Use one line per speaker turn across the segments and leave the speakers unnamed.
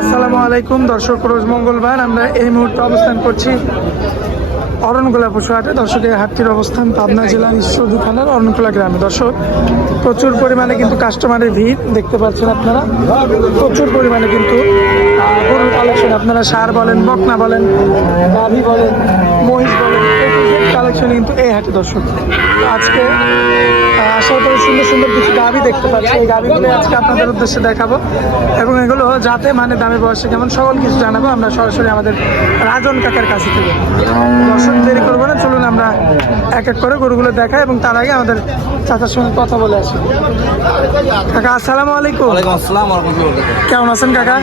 আসসালামু আলাইকুম, দর্শক রোজ মঙ্গলবার। আমরা এই মুহূর্তে অবস্থান করছি অরণকোলা পশুহাটে। দর্শকের হাটটির অবস্থান পাবনা জেলার ঈশ্বরদী থানার অরণকোলা গ্রামে। দর্শক, প্রচুর পরিমাণে কিন্তু কাস্টমারের ভিড় দেখতে পাচ্ছেন আপনারা। প্রচুর পরিমাণে কিন্তু গরুর কালেকশন আপনারা সার বলেন, বকনা বলেন গাভি বলেন কালেকশন কিন্তু এই হাটে দর্শক আজকে আশা করি সুন্দর সুন্দর কিছু গাভি দেখতে পাচ্ছি। এই গাভিগুলো আজকে আপনাদের উদ্দেশ্যে দেখাবো। এবং এগুলো যাতে মানে দামে বয়সে কেমন সকল কিছু জানাব। আমরা সরাসরি আমাদের রাজন কাকার কাছে থেকে দর্শক দেরি করব না চলুন আমরা এক এক করে গরুগুলো দেখাই এবং তার আগে আমাদের চাচার সঙ্গে কথা বলে আসি। কাকা আসসালামু আলাইকুম।
আসসালাম
কেমন আছেন কাকা?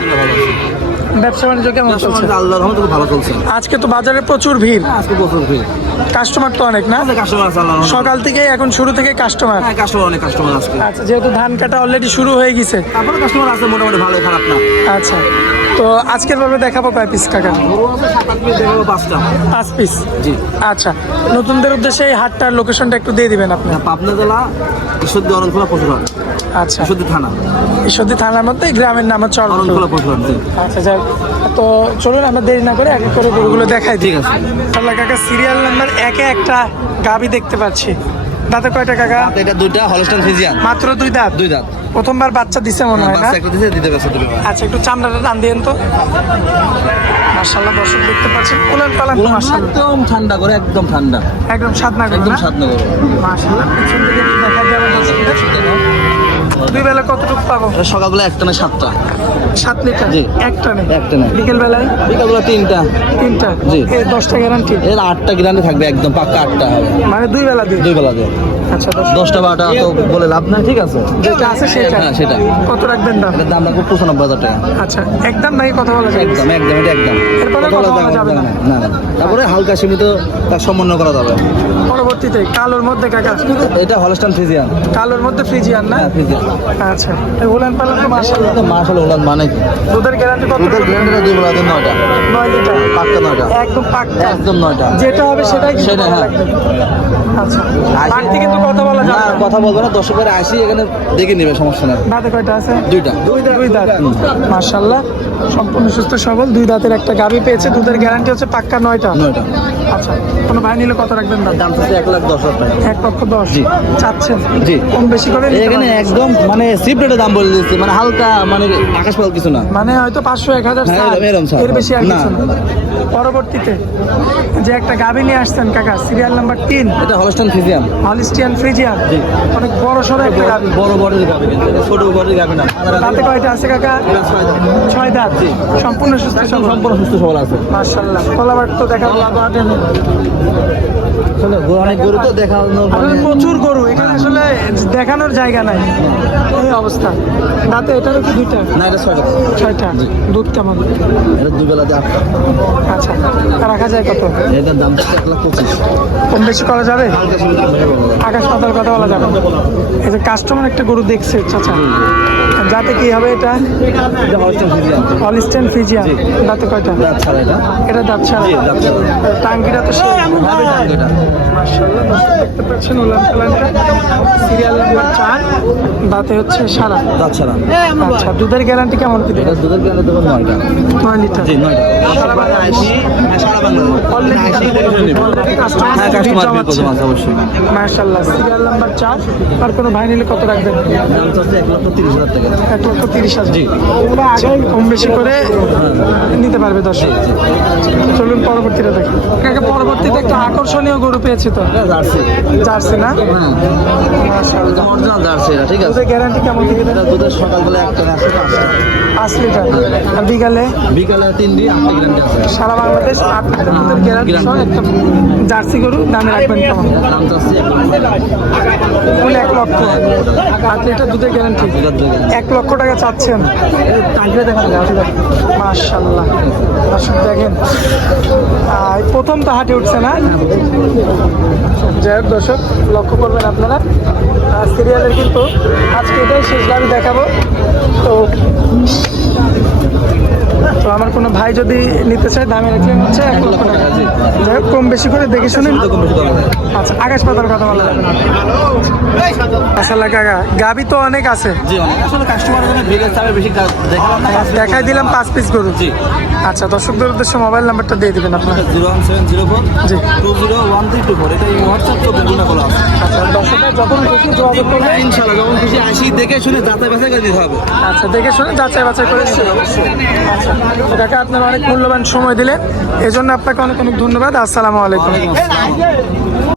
ব্যবসা বাণিজ্য কেমন চলছে?
আল্লাহর রহমতে খুব ভালো চলছে।
আজকে তো বাজারে প্রচুর ভিড়।
আজকে প্রচুর ভিড়।
কাস্টমার তো অনেক না?
কাস্টমার আছে আল্লাহর
সকাল থেকে এখন শুরু থেকে কাস্টমার
হ্যাঁ কাস্টমার অনেক কাস্টমার আজকে।
আচ্ছা যেহেতু ধান কাটা অলরেডি শুরু হয়ে গেছে।
তারপরে কাস্টমার আছে মোটামুটি ভালো খারাপ না।
আচ্ছা। তো আজকের ভাবে দেখাবো কয় পিস কাকা? পাঁচ পিস
জি।
আচ্ছা নতুনদের উদ্দেশ্যে এই হাটটার লোকেশনটা একটু দিয়ে দিবেন আপনি।
পাবনা জেলা ঈশ্বরদী অরণখোলা পশুরহাট
আচ্ছা।
ঈশ্বরদী থানা।
ঈশ্বরদী থানার মধ্যে গ্রামের নাম হচ্ছে।
অরণখোলা। পশুরহাট
আচ্ছা যাই তো চলুন আমরা দেরি না করে এক এক করে গরুগুলো দেখাই
ঠিক আছে।
তাহলে কাকা সিরিয়াল নাম্বার একে একটা গাবি দেখতে পাচ্ছি। দাঁতে কয়টা কাকা?
এটা দুইটা হলস্টাইন ফিজিয়ান।
মাত্র দুই দাঁত?
দুই দাঁত।
প্রথমবার বাচ্চা দিছে মনে হয় না? আচ্ছা একটু চামড়াটা টান দিয়েন তো। মাশাআল্লাহ দর্শক দেখতে পাচ্ছেন উলান পালান তো মার্শাল্লাহ
একদম ঠান্ডা করে একদম ঠান্ডা।
একদম স্বাদ না?
একদম স্বাদ না করে
মাশাআল্লাহ পিছন থেকে দেখা যাবে দর্শকদের। দুই বেলা কতটুকু পাবো?
সকালবেলা একটা না সাতটা।
সাত লিটার
জি।
একটা নেই
একটা নেই।
বিকেল বেলায়
বিকালবেলা তিনটা।
তিনটা?
জি।
এই দশটা গ্যারান্টি
এর আটটা গ্রান্ডে থাকবে একদম পাক্কা আটটা হবে।
মানে দুই বেলা দিন
দুই বেলা দিয়ে।
আচ্ছা
দশটা বারোটা তো বলে লাভ নাই ঠিক আছে?
যেটা আছে সেটা।
হ্যাঁ সেটা।
কত রাখবেন দাম?
এটার দাম রাখব পঁচানব্বই হাজার টাকা।
আচ্ছা একদম নাকি কথা বলা যায়
একদম একদম এটা একদম। কথা বলা
যাবে না।
না। না তারপরে হালকা সীমিত তার সমন্বয় করা যাবে।
পরবর্তীতে কালোর মধ্যে কাকা?
এটা হলস্টান ফিজিয়ান
কালোর মধ্যে ফ্রিজিয়ান না?
হ্যাঁ ফিজিয়ান
আচ্ছা উলান পালান তো
মার্শাল ওলান মানে
দুধের গ্যারান্টি কত?
দুধের ব্লেন্ডারে দুই বেলা দিন নয়টা।
নয় লিটার।
পাক্কা নয়টা।
একদম পাক্কা।
একদম নয়টা।
যেটা হবে সেটাই
সেটা, হ্যাঁ।
আচ্ছা। বাড়তি কিন্তু কথা বলা যাবে না।
কথা বলব না দর্শকের আসি এখানে দেখে নেবে সমস্যা নেই।
দাঁতে কয়টা আছে?
দুইটা।
দুই দাঁত সম্পূর্ণ সুস্থ সবল দুই দাঁতের একটা গাবি পেয়েছে দুধের গ্যারান্টি হচ্ছে পাক্কা নয়টা।
নয়টা।
আচ্ছা কোনো ভাই নিলে কত রাখবেন দাম
দাম হচ্ছে এক লাখ দশ হাজার
এক লক্ষ দশ।
জি।
চাচ্ছেন?
জি।
কম বেশি করে
এখানে একদম মানে সিপ রেটে দাম বলে দিচ্ছি মানে হালকা মানে আকাশ পাল কিছু না।
মানে হয়তো পাঁচশো এক হাজার
হ্যাঁ।
এর বেশি আর কিছু না। পরবর্তীতে যে একটা গাবি নিয়ে আসছেন কাকা সিরিয়াল নাম্বার তিন।
এটা হলস্টান ফিজিয়ান
হলিস্টিয়ান ফ্রিজিয়ান অনেক বড় সড়ো একটা গাবি
বড় গাবে কিন্তু ছোট বড়ির গাবে না।
তাতে কয়টা আছে কাকা?
ছয়
দাঁত। সম্পূর্ণ সুস্থ সবল।
সম্পূর্ণ সুস্থ সবল আছে।
মার্শাল্লাহ কলাবার তো দেখা
গরু- অনেক গরু তো দেখানো মানে
প্রচুর গরু। এখানে আসলে দেখানোর জায়গা নাই। এই অবস্থা। দাঁতে এটারও কি দুইটা?
না এটা ছয়টা।
ছয়টা। দুধ কেমন?
এটা দুই বেলা দিয়ে আটটা।
আচ্ছা। রাখা যায় কত?
এটার দাম এক লাখ পঁচিশ।
কম বেশি করা যাবে। আকাশ পাতার কথা বলা যাবে। এই যে কাস্টমার একটা গরু দেখছে চাচা। যাতে কি হবে এটা?
এটা ফিজিয়ান
হলিস্টেন ফিজিয়ান দাঁতে কয়টা?
দাঁত ছাড়া এটা
এটা দাঁত ছাড়া। টাঙ্কিটা তো সেই
ভাবে এটা
দর্শক দেখতে পাচ্ছেন উলান পালানটা। সিরিয়াল নাম্বার চার। দাঁতে হচ্ছে সারা।
দাঁত ছাড়া।
আচ্ছা দুধের গ্যারান্টি কেমন কি দেবে
এটা দুধের গ্যারান্টি দেবেন নয়টা।
নয় লিটার।
জি নয়টা।
সারা বাংলা
সারা বাংলা
কাস্টমার
হ্যাঁ কাস্টমার বিল আছে অবশ্যই।
সিরিয়াল নাম্বার চার। আর কোনো ভাই নিলে কত রাখবেন?
দাম লক্ষ তিরিশ হাজার টাকা।
লক্ষ হাজার। কম বেশি করে নিতে পারবে দর্শক। চলুন পরবর্তীতে দেখি। কাকা পরবর্তীতে একটা আকর্ষণীয় গরু পেয়েছি তো।
জার্সি।
জার্সি না?
হ্যাঁ। অরিজিনাল জার্সি এটা ঠিক আছে।
গ্যারান্টি কেমন
দুধের সকালবেলা একটা আসে
পাঁচ লিটার। আর বিকালে?
বিকালে তিন দিন
সারা বাংলাদেশ আট গ্যারান্টি সহ একটা জার্সি গরু দামে রাখবেন কেমন?
দাম এক লক্ষ।
আট লিটার দুধের গ্যারান্টি এক লক্ষ টাকা চাচ্ছেন।
দেখা
মার্শাল্লাহ দর্শক দেখেন প্রথম তো হাটে উঠছে না। যাই হোক দর্শক, লক্ষ্য করবেন আপনারা। সিরিয়ালের কিন্তু আজকে এটাই শেষ গাড়ি দেখাবো। তো তো আমার কোনো ভাই যদি নিতে চায় দামে রাখলেন হচ্ছে এক লক্ষ টাকা। যাই হোক, কম বেশি করে দেখে
করা
আচ্ছা আকাশ পাতার কথা বলা যাবে আসলে কাকা গাবি তো অনেক আছে। দেখাই দিলাম পাঁচ পিস গরু।
জি।
আচ্ছা দর্শকদের উদ্দেশ্যে মোবাইল নাম্বারটা দিয়ে দিবেন আপনার।
Zero one seven zero four
জি।
Two zero one three two four এটা হোয়াটসঅ্যাপ চব্বিশ ঘণ্টা খোলা
আচ্ছা দর্শকরা যখন খুশি যোগাযোগ করবে।
ইনশাল্লাহ যখন খুশি আসি দেখে শুনে যাচাই বাছাই করে দিতে হবে।
আচ্ছা দেখে শুনে যাচাই বাছাই করে দিবেন। আচ্ছা। তো কাকা আপনার অনেক মূল্যবান সময় দিলেন। এজন্য আপনাকে অনেক অনেক ধন্যবাদ। আসসালামু আলাইকুম।